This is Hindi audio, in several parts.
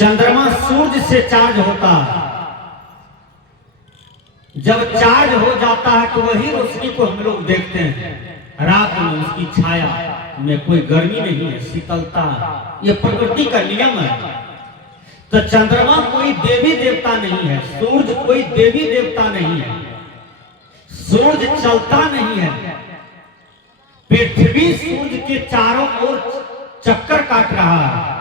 चंद्रमा सूर्य से चार्ज होता है। जब चार्ज हो जाता है तो वही रोशनी को हम लोग देखते हैं। रात में उसकी छाया में कोई गर्मी नहीं है, शीतलता है। यह प्रकृति का नियम है। तो चंद्रमा कोई देवी देवता नहीं है, सूर्य कोई देवी देवता नहीं है, सूर्य चलता नहीं है। पृथ्वी सूर्य के चारों ओर चक्कर काट रहा है।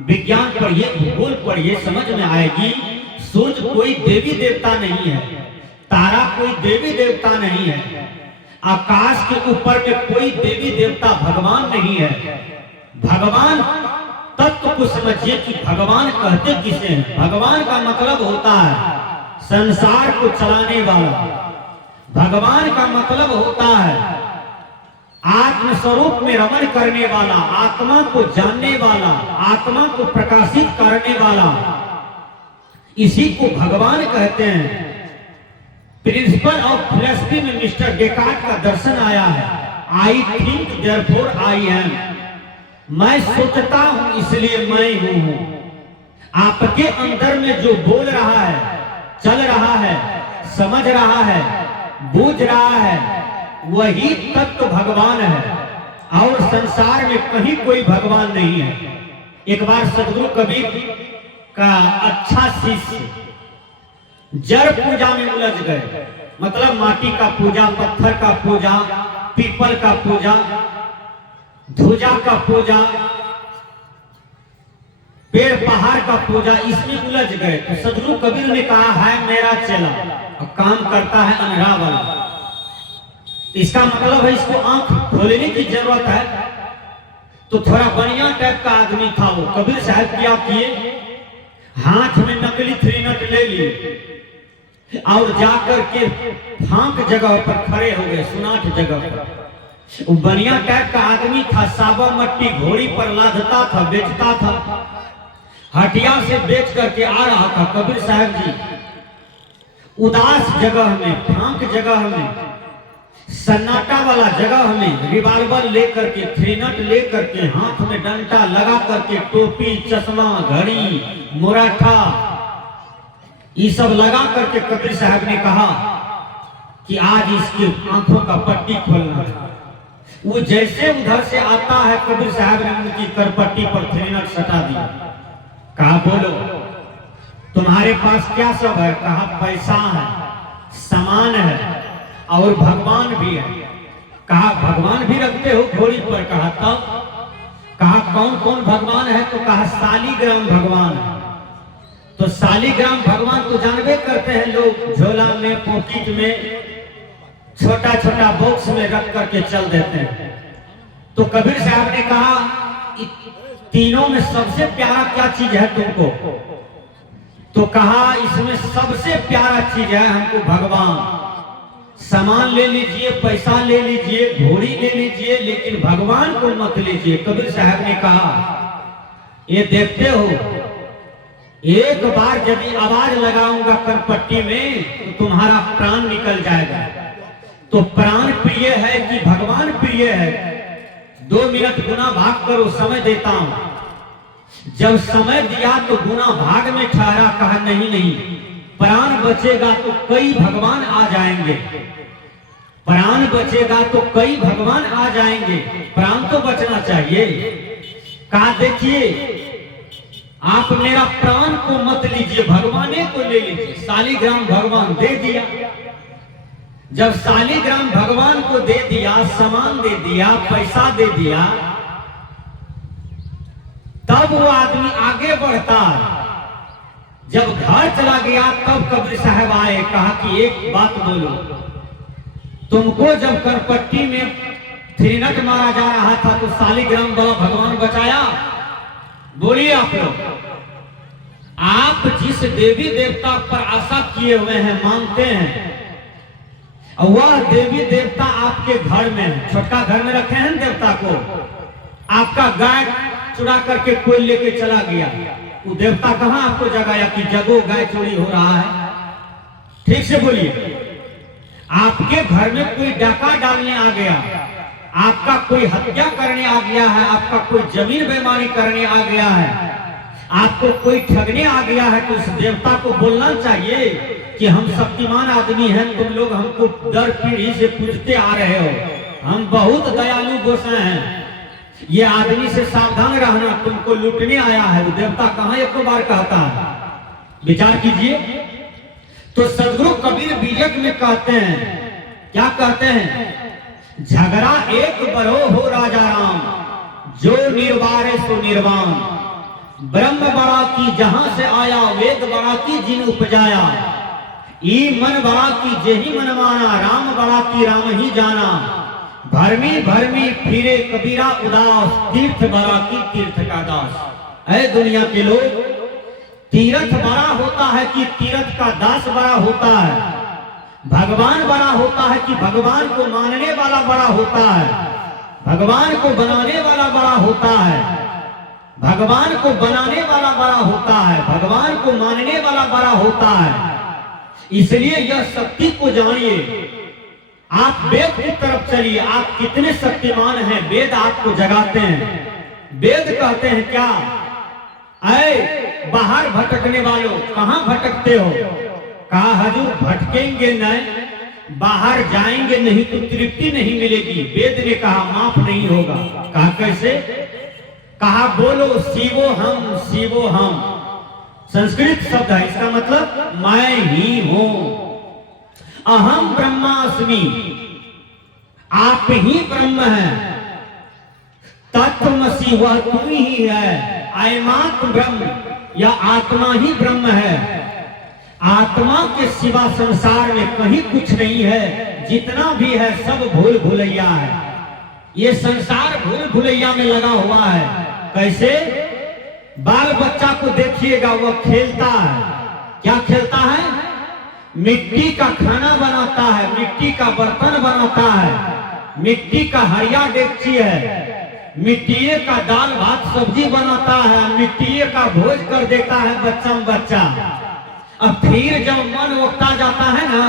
विज्ञान पढ़िए, भूगोल पढ़िए, समझ में आएगी। सूर्य कोई देवी देवता नहीं है, तारा कोई देवी देवता नहीं है, आकाश के ऊपर में कोई देवी देवता भगवान नहीं है। भगवान तत्व को समझिए कि भगवान कहते किसे हैं। भगवान का मतलब होता है संसार को चलाने वाला। भगवान का मतलब होता है आत्म स्वरूप में रमण करने वाला, आत्मा को जानने वाला, आत्मा को प्रकाशित करने वाला। इसी को भगवान कहते हैं। प्रिंसिपल ऑफ फिलॉसफी में मिस्टर डेकार्ट का दर्शन आया है, I think therefore I am. मैं सोचता हूं इसलिए मैं हूं। आपके अंदर में जो बोल रहा है, चल रहा है, समझ रहा है, बूझ रहा है, वही तत्व भगवान है। और संसार में कहीं कोई भगवान नहीं है। एक बार सदगुरु कबीर का अच्छा शिष्य जड़ पूजा में उलझ गए। मतलब माटी का पूजा, पत्थर का पूजा, पीपल का पूजा, ध्वजा का पूजा, पेड़ पहाड़ का पूजा, इसमें उलझ गए। तो सदगुरु कबीर ने कहा है मेरा चेला और काम करता है अंधेरा वाला। इसका मतलब है इसको आंख खोलने की जरूरत है। तो थोड़ा बढ़िया टाइप का आदमी था वो। कबीर साहब क्या किए, हाथ में नकली 3 नट ले लिए और जाकर के फांक जगह पर खड़े हो गए, सुनाट जगह पर। वो बढ़िया टाइप का आदमी था, साबा मट्टी घोड़ी पर लादता था, बेचता था, हटिया से बेच करके आ रहा था। कबीर साहब जी उदास जगह में, फांक जगह में, सन्नाटा वाला जगह में रिवाल्वर लेकर के, 3 नट लेकर के, हाथ में डंडा लगा करके, टोपी, चश्मा, घड़ी, मुराठा, ये सब लगा करके कबीर साहब ने कहा कि आज इसकी आंखों का पट्टी खोलना है। वो जैसे उधर से आता है, कबीर साहब ने उनकी करपट्टी पर 3 नट सटा दिया। कहा बोलो तुम्हारे पास क्या सब है? कहा पैसा है, सामान है और भगवान भी है। कहा भगवान भी रखते हो घोड़ी पर? कहा तब। कहा कौन कौन भगवान है? तो कहा शालिग्राम भगवान है। तो शालिग्राम भगवान तो जानबे करते हैं लोग, झोला में, पॉकेट में, छोटा छोटा बॉक्स में रख करके चल देते हैं। तो कबीर साहब ने कहा तीनों में सबसे प्यारा क्या चीज है तुमको? तो कहा इसमें सबसे प्यारा चीज है हमको भगवान। सामान ले लीजिए, पैसा ले लीजिए, घोड़ी ले लीजिए, लेकिन भगवान को मत लीजिए। कबीर साहब ने कहा ये देखते हो, एक बार यदि आवाज लगाऊंगा करपट्टी में तो तुम्हारा प्राण निकल जाएगा। तो प्राण प्रिय है कि भगवान प्रिय है? 2 मिनट गुना भाग करो, समय देता हूं। जब समय दिया तो गुना भाग में ठहरा। कहा नहीं नहीं, प्राण बचेगा तो कई भगवान आ जाएंगे, प्राण बचेगा तो कई भगवान आ जाएंगे, प्राण तो बचना चाहिए। कहा देखिए आप मेरा प्राण को मत लीजिए, भगवाने को ले लीजिए। शालिग्राम भगवान दे दिया। जब शालिग्राम भगवान को दे दिया, सामान दे दिया, पैसा दे दिया, तब वो आदमी आगे बढ़ता। जब घर चला गया तब कबीर साहब आए, कहा कि एक बात बोलो, तुमको जब करपट्टी में 3 नट मारा जा रहा था तो शालिग्राम वाला भगवान बचाया? बोलिए आप लोग। आप जिस देवी देवता पर आशा किए हुए हैं, मानते हैं, वह देवी देवता आपके घर में है। छोटका घर में रखे हैं देवता को। आपका गाय चुरा करके कोई लेके चला गया, वो देवता कहां आपको जगाया कि जगो गाय चोरी हो रहा है? ठीक से बोलिए। आपके घर में कोई डाका डालने आ गया, आपका कोई हत्या करने आ गया है, आपका कोई जमीन बेईमानी करने आ गया है, आपको कोई ठगने आ गया है तो उस देवता को बोलना चाहिए कि हम शक्तिमान आदमी हैं, तुम लोग हमको दर पीढ़ी से पूजते आ रहे हो, हम बहुत दयालु गोसाई हैं, ये आदमी से सावधान रहना, तुमको लूटने आया है। वो देवता कहाँ एक बार कहता है, विचार कीजिए। तो सदगुरु कबीर बीजक में कहते हैं, क्या कहते हैं, झगड़ा एक बरो हो राजा राम, जो निर्वारे सो निर्वाण, ब्रह्म बड़ा की जहां से आया, वेद बड़ा की जिन उपजाया, ई मन बड़ा की जेहि मन माना, राम बड़ा की राम ही जाना, भरमी भरमी फिरे कबीरा उदास, तीर्थ बड़ा की तीर्थ का दास। ऐ दुनिया के लोग, तीर्थ बड़ा होता है कि तीर्थ का दास बड़ा होता है, भगवान बड़ा होता है कि भगवान को मानने वाला बड़ा होता है, भगवान को बनाने वाला बड़ा होता है, भगवान को बनाने वाला बड़ा होता है, भगवान को मानने वाला बड़ा होता है। इसलिए यह शक्ति को जानिए, आप वेद की तरफ चलिए, आप कितने शक्तिमान हैं, वेद आपको जगाते हैं। वेद कहते हैं क्या, ऐ बाहर भटकने वालों, कहां भटकते हो, कहा हजूर भटकेंगे नहीं, बाहर जाएंगे नहीं तो तृप्ति नहीं मिलेगी। वेद ने कहा माफ नहीं होगा। कहा कैसे, कहा बोलो शिवो हम, शिवो हम, संस्कृत शब्द है, इसका मतलब मैं ही हूं, अहम ब्रह्मास्मि, आप ही ब्रह्म है, तत्वमसि वह तुम ही है, अयमात्म ब्रह्म, या आत्मा ही ब्रह्म है, आत्मा के सिवा संसार में कहीं कुछ नहीं है, जितना भी है सब भूल भुलैया है। ये संसार भूल भुलैया में लगा हुआ है। कैसे, बाल बच्चा को देखिएगा, वह खेलता है, क्या खेलता है, मिट्टी का खाना बनाता है, मिट्टी का बर्तन बनाता है, मिट्टी का हरिया डेगची है, मिट्टी का दाल भात सब्जी बनाता है, मिट्टी का भोज कर देता है बच्चा बच्चा। अब फिर जब मन उगता जाता है ना,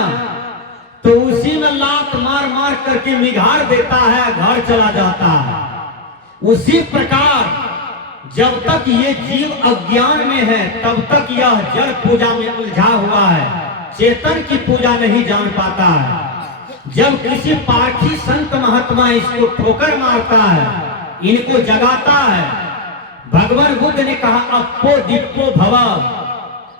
तो उसी में लात मार मार करके निगार देता है, घर चला जाता है। उसी प्रकार जब तक ये जीव अज्ञान में है, तब तक यह जड़ पूजा में उलझा हुआ है, चेतन की पूजा नहीं जान पाता है। जब किसी पार्थी संत महात्मा इसको ठोकर मारता है, इनको जगाता है, भगवान बुद्ध ने कहा अपो दीपो भवा,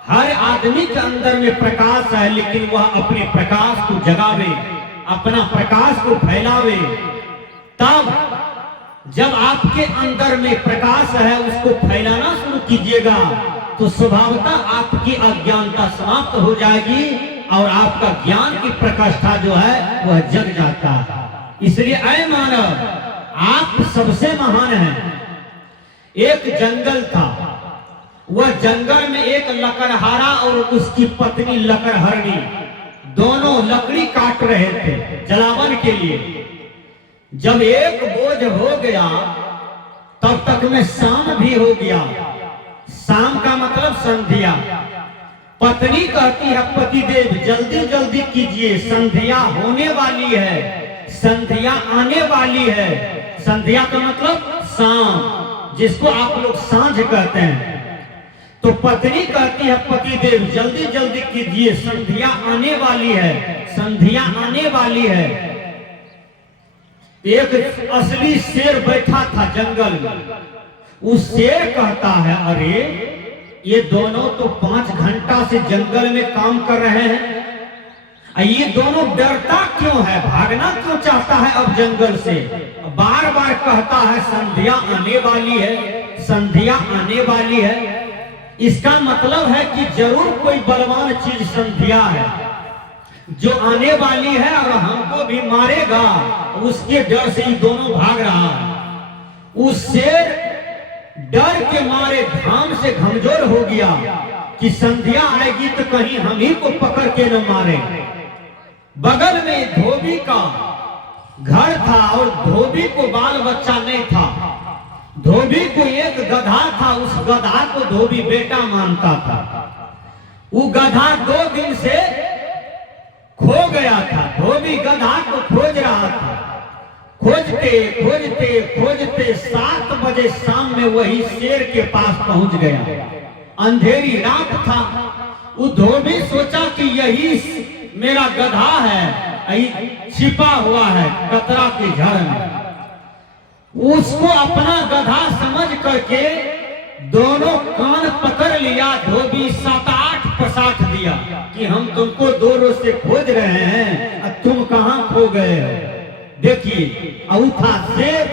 हर आदमी के अंदर में प्रकाश है, लेकिन वह अपने प्रकाश को जगावे, अपना प्रकाश को फैलावे। तब जब आपके अंदर में प्रकाश है, उसको फैलाना शुरू कीजिएगा, तो स्वभावतः आपकी अज्ञानता समाप्त हो जाएगी और आपका ज्ञान की प्रकाष्ठा जो है वह जग जाता है। इसलिए ऐ मानव, आप सबसे महान हैं। एक जंगल था, वह जंगल में एक लकड़हारा और उसकी पत्नी लकड़हरनी दोनों लकड़ी काट रहे थे जलावन के लिए। जब एक बोझ हो गया, तब तक में शाम भी हो गया। शाम का मतलब संध्या। पत्नी कहती है पतिदेव जल्दी जल्दी कीजिए, संध्या होने वाली है, संध्या आने वाली है। संध्या का मतलब शाम, जिसको आप लोग सांझ कहते हैं। तो पत्नी कहती है पतिदेव जल्दी जल्दी कीजिए, संध्या आने वाली है, संध्या आने वाली है। एक असली शेर बैठा था जंगल में। उस शेर कहता है अरे ये दोनों तो 5 घंटा से जंगल में काम कर रहे हैं, ये दोनों डरता क्यों है, भागना क्यों चाहता है अब जंगल से। बार बार कहता है संध्या आने वाली है, संध्या आने वाली है। इसका मतलब है कि जरूर कोई बलवान चीज संध्या है जो आने वाली है और हमको भी मारेगा। उसके डर से ही दोनों भाग रहा है। उस शेर डर के मारे घाम से घमजोर हो गया कि संध्या आएगी तो कहीं हम ही को पकड़ के न मारे। बगल में धोबी का घर था और धोबी को बाल बच्चा नहीं था। धोबी को एक गधा था, उस गधा को धोबी बेटा मानता था। वो गधा 2 दिन से खो गया था। धोबी गधा को खोज रहा था। खोजते खोजते खोजते 7 बजे शाम में वही शेर के पास पहुंच गया। अंधेरी रात था। वो धोबी सोचा कि यही मेरा गधा है, यही छिपा हुआ है कतरा के जड़ में। उसको अपना गधा समझ करके दोनों कान पकड़ लिया। धोबी 7-8 पसाठ दिया कि हम तुमको 2 रोज से खोज रहे हैं और तुम कहां खो गए हो। देखिए औथा शेर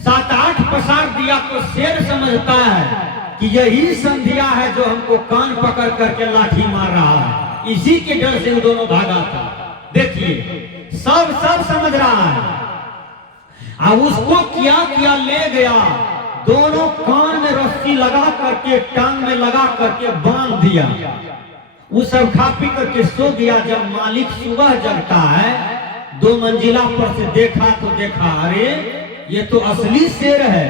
7-8 पसार दिया तो शेर समझता है कि यही संध्या है जो हमको कान पकड़ करके लाठी मार रहा है। इसी के डर से वो दोनों भागा था। देखिए सब समझ रहा है। अब उसको क्या ले गया, दोनों कान में रस्सी लगा करके टांग में लगा करके बांध दिया। वो सब खा पी करके सो गया। जब मालिक सुबह जगता है 2 मंजिला पर से देखा तो देखा अरे ये तो असली शेर है,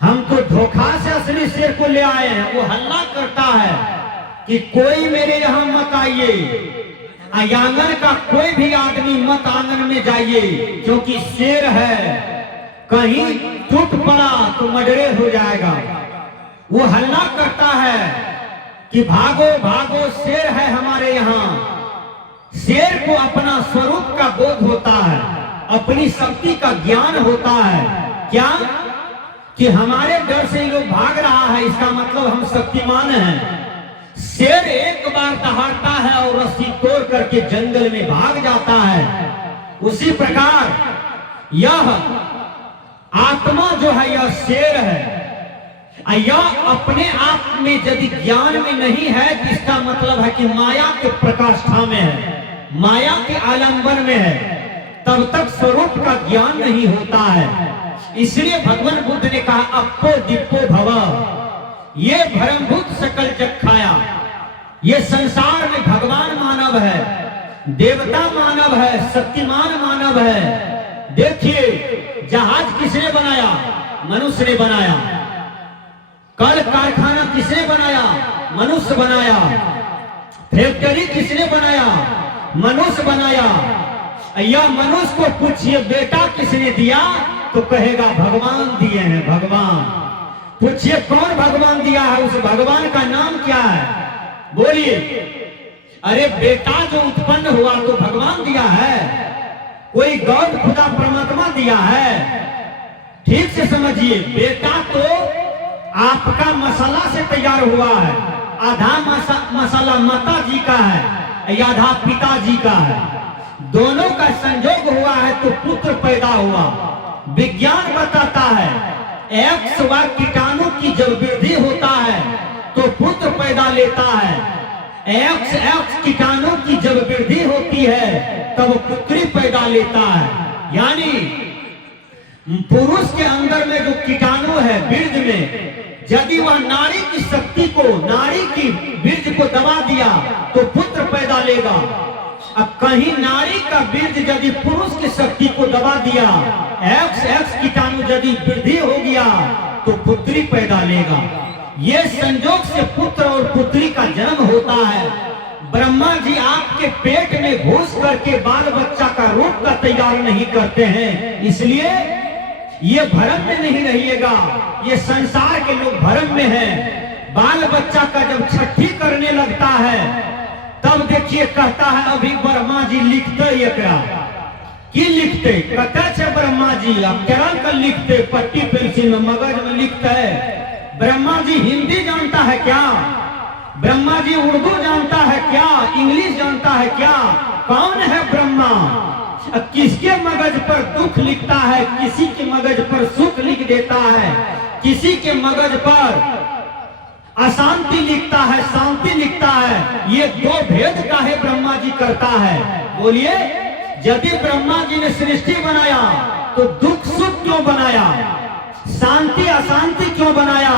हम तो धोखा से असली शेर को ले आए हैं। वो हल्ला करता है कि कोई मेरे यहाँ मत आइए, आंगन का कोई भी आदमी मत आंगन में जाइए, क्योंकि शेर है, कहीं टूट पड़ा तो मर्डरे हो जाएगा। वो हल्ला करता है कि भागो भागो शेर है हमारे यहाँ। शेर को अपना स्वरूप का बोध होता है, अपनी शक्ति का ज्ञान होता है। क्या कि हमारे डर से लोग भाग रहा है, इसका मतलब हम शक्तिमान हैं। शेर एक बार दहाड़ता है और रस्सी तोड़ करके जंगल में भाग जाता है। उसी प्रकार यह आत्मा जो है यह शेर है। यह अपने आप में यदि ज्ञान में नहीं है तो इसका मतलब है कि माया के प्रकाष्ठा में है, माया के आलंबन में है, तब तक स्वरूप का ज्ञान नहीं होता है। इसलिए भगवान बुद्ध ने कहा अप्पो दिप्पो भव, ये भरमभूत सकल जग खाया। ये संसार में भगवान मानव है, देवता मानव है, शक्तिमान मानव है। देखिए जहाज किसने बनाया? मनुष्य ने बनाया। कल कारखाना किसने बनाया? मनुष्य बनाया। फैक्ट्री किसने बनाया? मनुष्य बनाया। या मनुष्य को पूछिए बेटा किसने दिया तो कहेगा भगवान दिए हैं, भगवान। पूछिए कौन भगवान दिया है, उस भगवान का नाम क्या है? बोलिए। अरे बेटा जो उत्पन्न हुआ तो भगवान दिया है, कोई गॉड खुदा परमात्मा दिया है। ठीक से समझिए, बेटा तो आपका मसाला से तैयार हुआ है, आधा मसाला माता जी का है, आधा पिताजी का है, दोनों का संयोग हुआ है तो पुत्र पैदा हुआ। विज्ञान बताता है एक्स व कीटाणु की जब वृद्धि होता है तो पुत्र पैदा लेता है, एक्स कीटाणु की जब वृद्धि होती है तब पुत्री पैदा लेता है। यानी पुरुष के अंदर में जो कीटाणु है बीज में, यदि वह नारी की शक्ति को, नारी की बीज को दबा दिया तो पुत्र पैदा लेगा। अब कहीं नारी का बीज यदि पुरुष की शक्ति को दबा दिया, एक्स कीटाणु यदि वृद्धि हो गया तो पुत्री पैदा लेगा। ये संयोग से पुत्र और पुत्री का जन्म होता है। ब्रह्मा जी आपके पेट में घुस करके बाल बच्चा का रूप का तैयार नहीं करते हैं, इसलिए ये भ्रम में नहीं रहिएगा। ये संसार के लोग भ्रम में हैं। बाल बच्चा का जब छठी करने लगता है तब देखिए कहता है अभी ब्रह्मा जी लिखते एकरा की लिखते कटे ब्रह्मा जी अक्षरन का लिखते, पट्टी पेंसिल में मगज में लिखते है। ब्रह्मा जी हिंदी जानता है क्या? ब्रह्मा जी उर्दू जानता है क्या? इंग्लिश जानता है क्या? कौन है ब्रह्मा? किसके मगज पर दुख लिखता है, किसी के मगज पर सुख लिख देता है, किसी के मगज पर अशांति लिखता है, शांति लिखता है। ये दो भेद काहे ब्रह्मा जी करता है? बोलिए। यदि ब्रह्मा जी ने सृष्टि बनाया तो दुख सुख क्यों बनाया, शांति अशांति क्यों बनाया?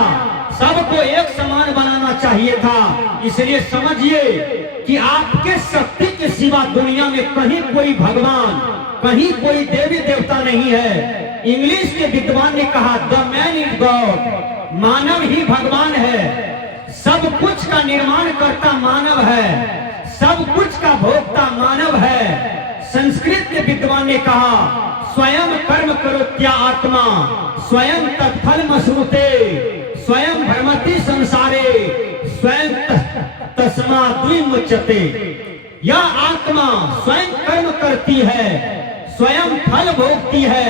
सबको एक समान बनाना चाहिए था। इसलिए समझिए कि आपके शक्ति के सिवा दुनिया में कहीं कोई भगवान, कहीं कोई देवी देवता नहीं है। इंग्लिश के विद्वान ने कहा द मैन इज गॉड, मानव ही भगवान है। सब कुछ का निर्माण करता मानव है, सब कुछ का भोक्ता मानव है, संस्कृत के विद्वान ने कहा, स्वयं कर्म करो त्या आत्मा, स्वयं तत्फल मश्रुते, स्वयं भ्रमति संसारे, स्वयं तस्माद्विमुच्यते। यह आत्मा स्वयं कर्म करती है, स्वयं फल भोगती है,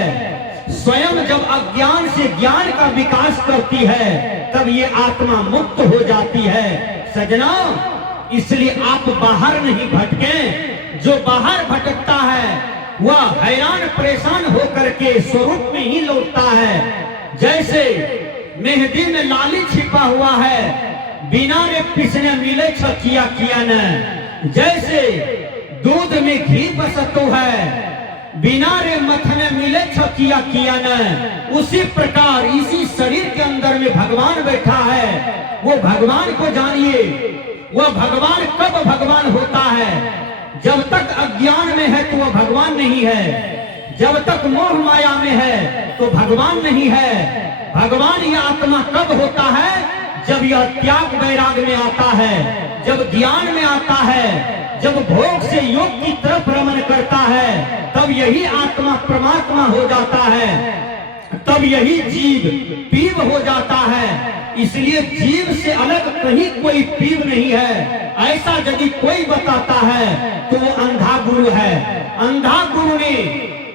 स्वयं जब अज्ञान से ज्ञान का विकास करती है तब ये आत्मा मुक्त हो जाती है। सजना, इसलिए आप बाहर नहीं भटके। जो बाहर भटकता है वह हैरान परेशान होकर के स्वरूप में ही लौटता है। जैसे मेहंदी में लाली छिपा हुआ है, बिना रे पिसने मिले किया किया न। जैसे दूध में घी बसतो है, बिना रे मथने मिले किया किया न। उसी प्रकार इसी शरीर के अंदर में भगवान बैठा है। वो भगवान को जानिए। वह भगवान कब भगवान होता है? जब तक अज्ञान में है तो वह भगवान नहीं है। जब तक मोह माया में है तो भगवान नहीं है। भगवान यह आत्मा कब होता है? जब यह त्याग वैराग में आता है, जब ज्ञान में आता है, जब भोग से योग की तरफ रमन करता है, तब यही आत्मा परमात्मा हो जाता है। तब यही जीव पीव हो जाता है। इसलिए जीव से अलग कहीं कोई पीव नहीं है। ऐसा यदि कोई बताता है तो वो अंधा गुरु है। अंधा गुरु ने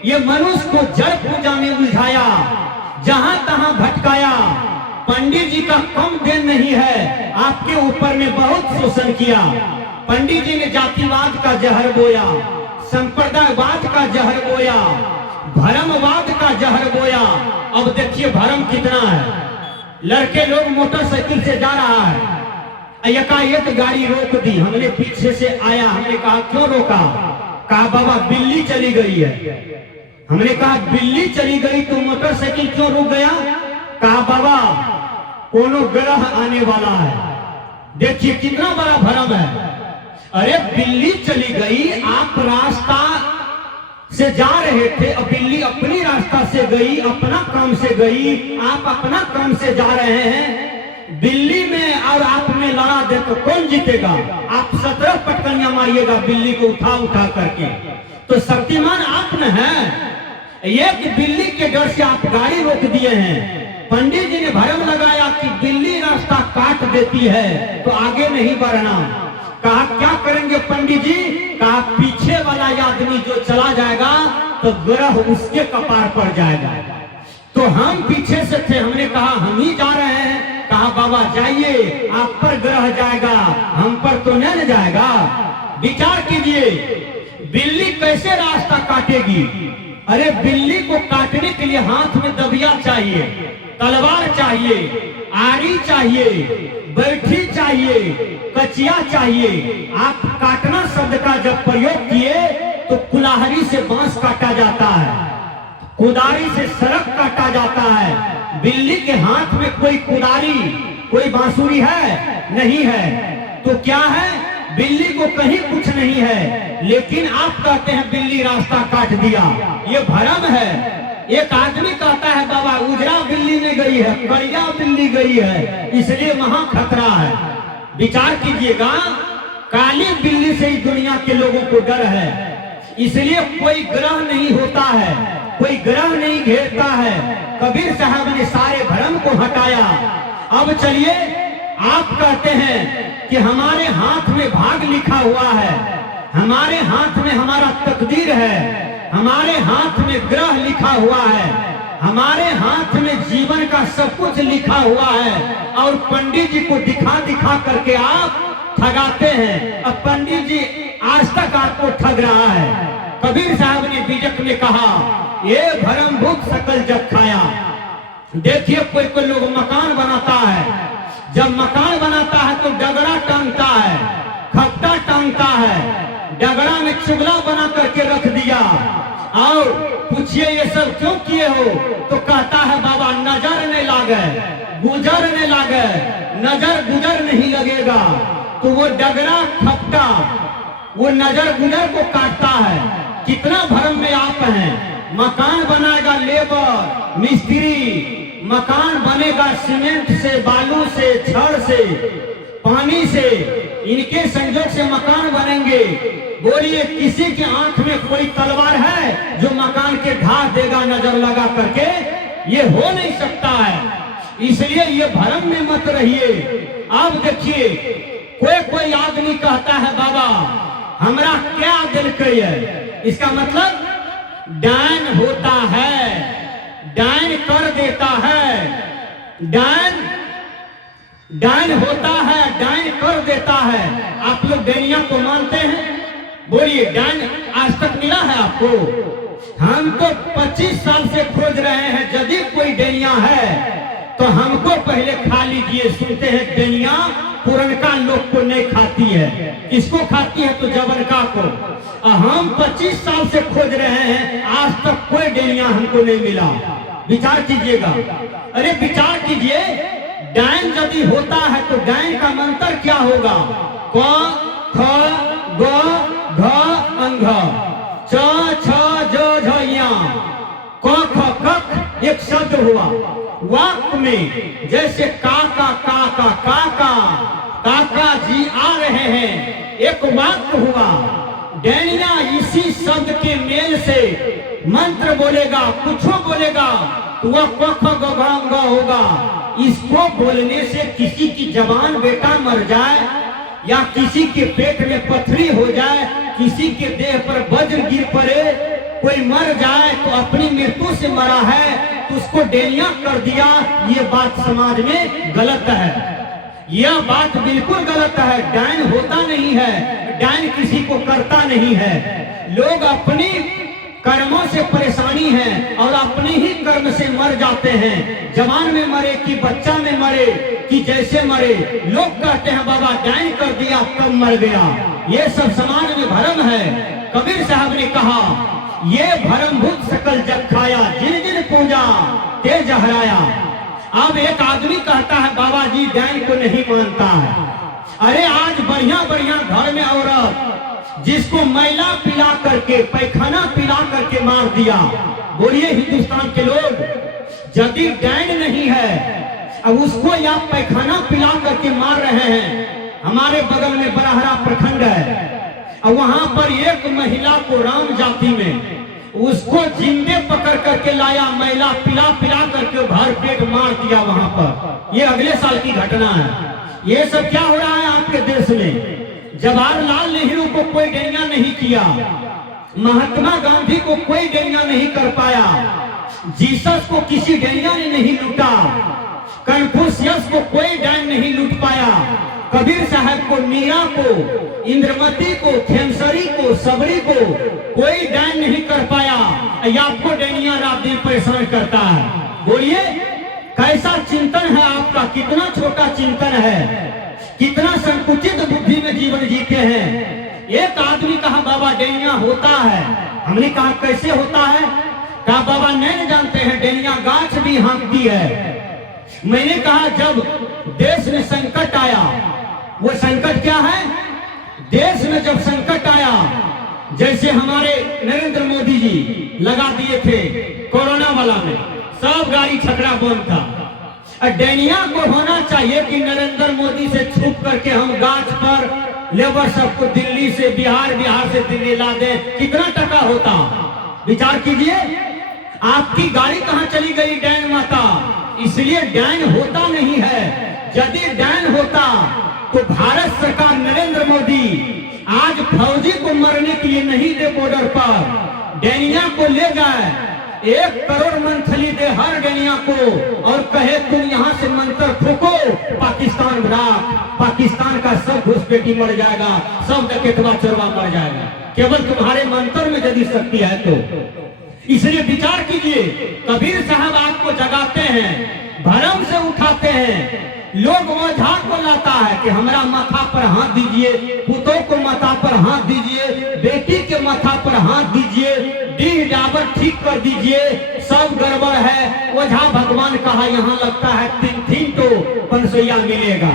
ये मनुष्य को जड़ पूजा में उलझाया, जहां तहां भटकाया। पंडित जी का कम देन नहीं है, आपके ऊपर में बहुत शोषण किया। पंडित जी ने जातिवाद का जहर बोया, संप्रदायवाद का जहर बोया, भरमवाद का जहर बोया। अब देखिए भरम कितना है। लड़के लोग मोटरसाइकिल से जा रहा है, एकाएक गाड़ी रोक दी। हमने पीछे से आया, हमने कहा क्यों रोका? कहा बाबा बिल्ली चली गई है। हमने कहा बिल्ली चली गई तो मोटरसाइकिल क्यों रुक गया? कहा बाबा कोनो ग्रह आने वाला है। देखिए कितना बड़ा भ्रम है। अरे बिल्ली चली गई, आप रास्ता से जा रहे थे, अब बिल्ली अपनी रास्ता से गई, अपना काम से गई, आप अपना काम से जा रहे हैं। बिल्ली में और आप में लड़ा दे तो कौन जीतेगा? आप 17 पटकनियां मारिएगा बिल्ली को उठा उठा करके, तो शक्तिमान आप न है। एक बिल्ली के डर से आप गाड़ी रोक दिए हैं। पंडित जी ने भरम लगाया कि बिल्ली रास्ता काट देती है तो आगे नहीं बढ़ना। कहा क्या करेंगे पंडित जी? कहा पीछे वाला आदमी जो चला जाएगा तो ग्रह उसके कपार पर जाएगा। तो हम पीछे से थे, हमने कहा हम ही जा रहे हैं। कहा बाबा जाइए, आप पर ग्रह जाएगा, हम पर तो नहीं जाएगा। विचार कीजिए, बिल्ली कैसे रास्ता काटेगी? अरे बिल्ली को काटने के लिए हाथ में दबिया चाहिए, तलवार चाहिए, आरी चाहिए, बैठी चाहिए, कचिया चाहिए। आप काटना शब्द का जब प्रयोग किए तो कुल्हाड़ी से बांस काटा जाता है, कुदारी से सड़क काटा जाता है। बिल्ली के हाथ में कोई कुदारी, कोई बांसुरी है? नहीं है। तो क्या है? बिल्ली को कहीं कुछ नहीं है। लेकिन आप कहते हैं बिल्ली रास्ता काट दिया, ये भ्रम है। एक आदमी कहता है बाबा उजरा बिल्ली ने गई है, करिया बिल्ली गई है, इसलिए वहां खतरा है। विचार कीजिएगा, काली बिल्ली से ही दुनिया के लोगों को डर है। इसलिए कोई ग्रह नहीं होता है, कोई ग्रह नहीं घेरता है। कबीर साहब ने सारे भ्रम को हटाया। अब चलिए, आप कहते हैं कि हमारे हाथ में भाग लिखा हुआ है, हमारे हाथ में हमारा तकदीर है, हमारे हाथ में ग्रह लिखा हुआ है, हमारे हाथ में जीवन का सब कुछ लिखा हुआ है, और पंडित जी को दिखा दिखा करके आप ठगाते हैं। अब पंडित जी आज तक आपको ठग रहा है। कबीर साहब ने बीजक में कहा, ये भरम भूख सकल जग खाया। देखिए कोई कोई लोग मकान बनाता है, जब मकान बनाता है तो डगरा टांगता है, खपटा टांगता है, डगरा में चुगला बना करके रख दिया। और पूछिए ये सब क्यों किए हो? तो कहता है बाबा नजर नहीं लागे, गुजर नहीं लागे, नजर गुजर नहीं लगेगा। तो वो डगरा खपटा वो नजर गुजर को काटता है। कितना भ्रम में आप हैं। मकान बनाएगा लेबर मिस्त्री, मकान बनेगा सीमेंट से, बालू से, छड़ से, पानी से, इनके संयोग से मकान बनेंगे। बोलिए किसी के आंख में कोई तलवार है जो मकान के ढा देगा नजर लगा करके? ये हो नहीं सकता है। इसलिए ये भ्रम में मत रहिए। अब देखिए कोई आदमी कहता है बाबा हमरा क्या दिल है, इसका मतलब डायन होता है, डायन कर देता है, डायन होता है, डायन कर देता है। आप लोग डैनिया को मानते हैं? बोलिए डायन आज तक मिला है आपको? हम तो 25 साल से खोज रहे हैं। यदि कोई डैनिया है तो हमको पहले खा लीजिए। सुनते हैं डैनिया पुरनका लोग को नहीं खाती है, किसको खाती है? तो जवनका को। हम 25 साल से खोज रहे हैं, आज तक कोई डैनिया हमको नहीं मिला। विचार कीजिएगा, अरे विचार कीजिए। डायन यदि होता है तो डायन का मंत्र क्या होगा? क ख ग घ अंघ च छ ज झ या क ख कख एक शब्द हुआ। वाक्य में जैसे काका काका काका काका जी आ रहे हैं, एक वाक्य हुआ। डैनिया इसी शब्द के मेल से मंत्र बोलेगा, कुछ बोलेगा तो वह कख गंग होगा। इसको बोलने से किसी की जवान बेटा मर जाए या किसी के पेट में पथरी हो जाए, किसी के देह पर वज्र गिर पड़े, कोई मर जाए तो अपनी मृत्यु से मरा है तो उसको डैनिया कर दिया। ये बात समाज में गलत है, यह बात बिल्कुल गलत है। डायन होता नहीं है, डायन किसी को करता नहीं है। लोग अपनी कर्मों से परेशानी है और अपने ही कर्म से मर जाते हैं। जवान में मरे कि बच्चा में मरे कि जैसे मरे, लोग कहते हैं बाबा डायन कर दिया कब मर गया। ये सब समाज में भ्रम है। कबीर साहब ने कहा ये भ्रमभूत सकल जग खाया, जिन जिन पूजा तेज हराया। अब एक आदमी कहता है बाबा जी डायन को नहीं मानता है। अरे आज बढ़िया बढ़िया घर में औरत जिसको मैला पिला करके पैखाना पिला करके मार दिया। बोलिए हिंदुस्तान के लोग, यदि डायन नहीं है अब उसको या पैखाना पिला करके मार रहे हैं। हमारे बगल में बराहरा प्रखंड है और वहां पर एक महिला को राम जाति में उसको जिंदे पकड़ करके लाया, मैला पिला पिला करके भर पेट मार दिया वहां पर। ये अगले साल की घटना है। ये सब क्या हो रहा है आपके देश में? जवाहरलाल नेहरू को कोई डैनिया नहीं किया, महात्मा गांधी को कोई डैनिया नहीं कर पाया, जीसस को किसी डैनिया ने नहीं लूटा, कन्फ्यूशियस को कोई डायन नहीं लूट पाया, कबीर साहब को, मीरा को, इंद्रमती को, खेमसरी को, सबरी को कोई डायन नहीं कर पाया। आपको डैनिया रात दिन परेशान करता है। बोलिए कैसा चिंतन है आपका? कितना छोटा चिंतन है, कितना संकुचित बुद्धि में जीवन जीते हैं। एक आदमी कहा बाबा डैनिया होता है। हमने कहा कैसे होता है? कहा बाबा नहीं जानते हैं, डैनिया गाछ भी हाँकती है। मैंने कहा जब देश में संकट आया, वो संकट क्या है? देश में जब संकट आया, जैसे हमारे नरेंद्र मोदी जी लगा दिए थे कोरोना वाला में, सब गाड़ी छकड़ा बंद था। डैनिया को होना चाहिए कि नरेंद्र मोदी से छुप करके हम गाछ पर लेबर सबको दिल्ली से बिहार, बिहार से दिल्ली ला दें, कितना टका होता? विचार कीजिए। आपकी गाड़ी कहां चली गई डैन माता? इसलिए डैन होता नहीं है। यदि डैन होता तो भारत सरकार नरेंद्र मोदी आज फौजी को मरने के लिए नहीं दे बॉर्डर पर, डैनिया को ले जाए, 1 करोड़ मंथली दे हर डैनिया को और कहे तुम यहाँ से मंत्र ठोको, पाकिस्तान राख, पाकिस्तान का सब घुसपैठी मर जाएगा, सब डकैतवा चोरवा मर जाएगा, केवल तुम्हारे मंत्र में यदि शक्ति है तो। इसलिए विचार कीजिए। कबीर साहब आपको जगाते हैं, भरम से उठाते हैं। लोग ओझा को लाता है कि हमारा माथा पर हाथ दीजिए, पुतों को माथा पर हाथ दीजिए, बेटी के माथा पर हाथ दीजिए, डीह डाबर ठीक कर दीजिए, सब गड़बड़ है। ओझा भगवान कहा यहाँ लगता है 3 तो पंसैया मिलेगा।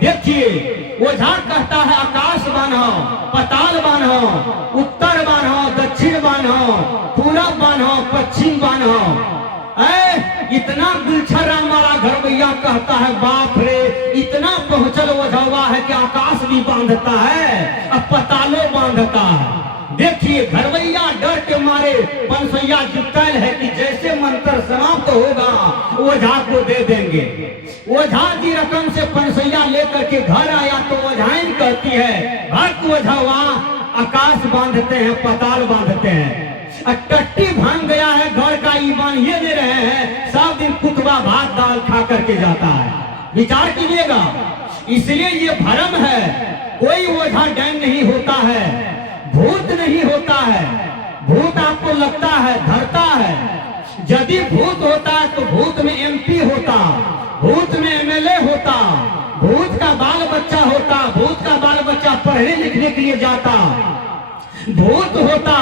देखिए ओझा कहता है आकाश बांधो, पताल बांधो, उत्तर बांधो, दक्षिण बांधो, पूरब बांधो, पश्चिम बांधो। इतना गुलछरा मारा घर भैया कहता है बाप रे, इतना पहुंचल ओझवा है कि आकाश भी बांधता है, अब पतालो बांधता है। पनसैया जुटल है कि जैसे मंत्र समाप्त होगा ओझा को दे देंगे। ओझा जी रकम से पनसैया लेकर के घर आया तो ओझाइन कहती है भक्त ओझावा आकाश बांधते हैं, पताल बांधते हैं, टट्टी भांग गया है घर का, ये बांधिए दे रहे हैं, सब दिन कुतबा भात दाल खा करके जाता है। विचार कीजिएगा, इसलिए ये भ्रम है। कोई ओझा डैन नहीं होता है, भूत नहीं होता है। भूत आपको लगता है धरता है, यदि भूत होता तो भूत में MP होता, भूत में MLA होता, भूत का बाल बच्चा होता, भूत का बाल बच्चा पढ़ने लिखने के लिए जाता। भूत होता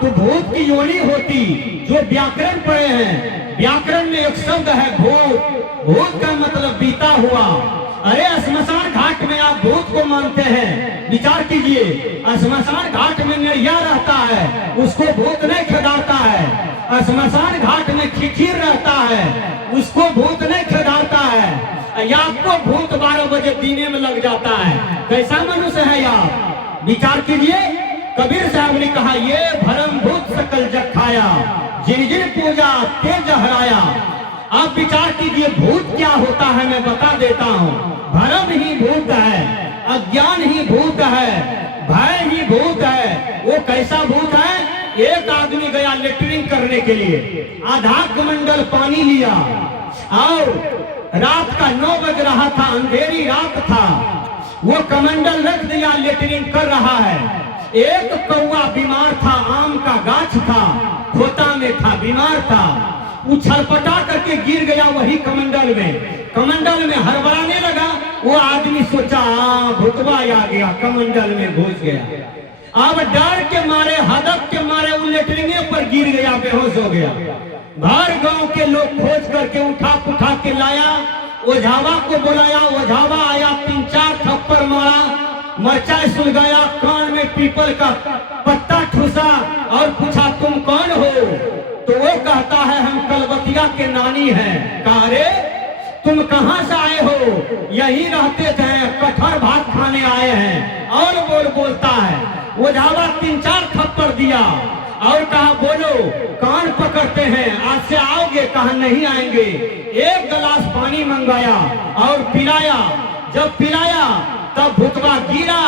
तो भूत की योनि होती। जो व्याकरण पढ़े हैं, व्याकरण में एक शब्द है भूत। भूत का मतलब बीता हुआ। अरे श्मशान घाट में आप भूत को मानते हैं, विचार कीजिए। श्मशान घाट में निरिया रहता है, उसको भूत नहीं खदारता है। श्मशान घाट में खिचीर रहता है, उसको भूत नहीं खदारता है। या आपको भूत 12 बजे दीने में लग जाता है। कैसा मनुष्य है आप, विचार कीजिए। कबीर साहब ने कहा ये भरम भूत सकल जग खाया, जिन जिन पूजा तेज हराया। आप विचार कीजिए भूत क्या होता है, मैं बता देता हूँ। भरम ही भूत है, अज्ञान ही भूत है, भय ही भूत है। वो कैसा भूत है, एक आदमी गया लेटरिन करने के लिए, आधा कमंडल पानी लिया और रात का 9 बज रहा था, अंधेरी रात था, वो कमंडल रख दिया, लेटरिन कर रहा है। एक कौवा बीमार था, आम का गाछ था, खोता में था, बीमार था, वो छलपटा करके गिर गया वही कमंडल में। कमंडल में हड़बड़ाने लगा, वो आदमी सोचा भूतवा आ गया, कमंडल में घुस गया। अब डर के मारे, हदक के मारे वो लेटरिंगे पर गिर गया, बेहोश हो गया। भर गांव के लोग खोज करके उठा के लाया, ओझावा को बुलाया। ओझावा आया, 3-4 थप्पड़ मारा, मरचा सुलगाया, कान में पीपल का पत्ता ठूसा और पूछा तुम कौन हो? तो वो कहता है हम कलबतिया के नानी हैं। कहा रे तुम कहाँ से आए हो? यही रहते थे, कटहर भात खाने आए हैं। और बोलता है। ओझावा 3-4 थप्पड़ दिया और कहा बोलो कान पकड़ते हैं, आज से आओगे? कहा नहीं आएंगे। एक गिलास पानी मंगाया और पिलाया। जब पिलाया तब भूतवा गिरा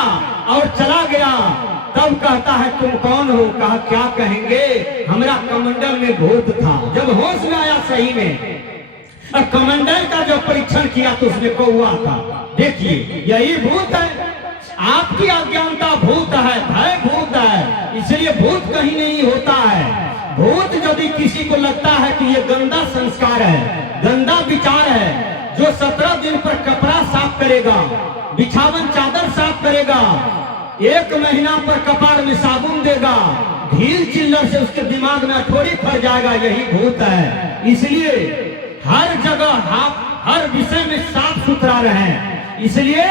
और चला गया। तब कहता है तुम कौन हो? कहा क्या कहेंगे, हमारा कमंडल में भूत था। जब होश में आया सही में, कमंडल का जो परीक्षण किया तो उसमें कौवा था। देखिए यही भूत है। आपकी अज्ञानता भूत है, भय भूत है, इसलिए भूत कहीं नहीं होता है। भूत यदि किसी को लगता है कि ये गंदा संस्कार है, गंदा विचार है, जो 17 दिन पर कपड़ा साफ करेगा, बिछावन चादर साफ करेगा, 1 महीना पर कपार में साबुन देगा, ढील चिल्लर से उसके दिमाग में अठोरी फट जाएगा, यही भूत है। इसलिए हर जगह हर विषय में साफ सुथरा रहें। इसलिए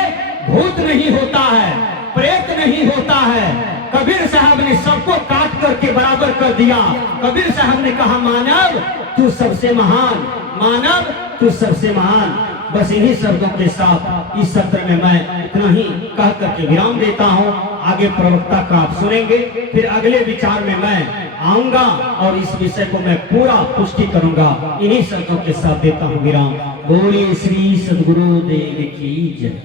भूत नहीं होता है, प्रेत नहीं होता है। कबीर साहब ने सबको काट करके बराबर कर दिया। कबीर साहब ने कहा मानव तू सबसे महान, मानव तू सबसे महान। बस इन्हीं शब्दों के साथ इस सत्र में मैं इतना ही कह करके विराम देता हूँ। आगे प्रवक्ता का आप सुनेंगे, फिर अगले विचार में मैं आऊंगा और इस विषय को मैं पूरा पुष्टि करूंगा। इन्हीं शब्दों के साथ देता हूँ विराम। बोले श्री सद्गुरु देव की जय।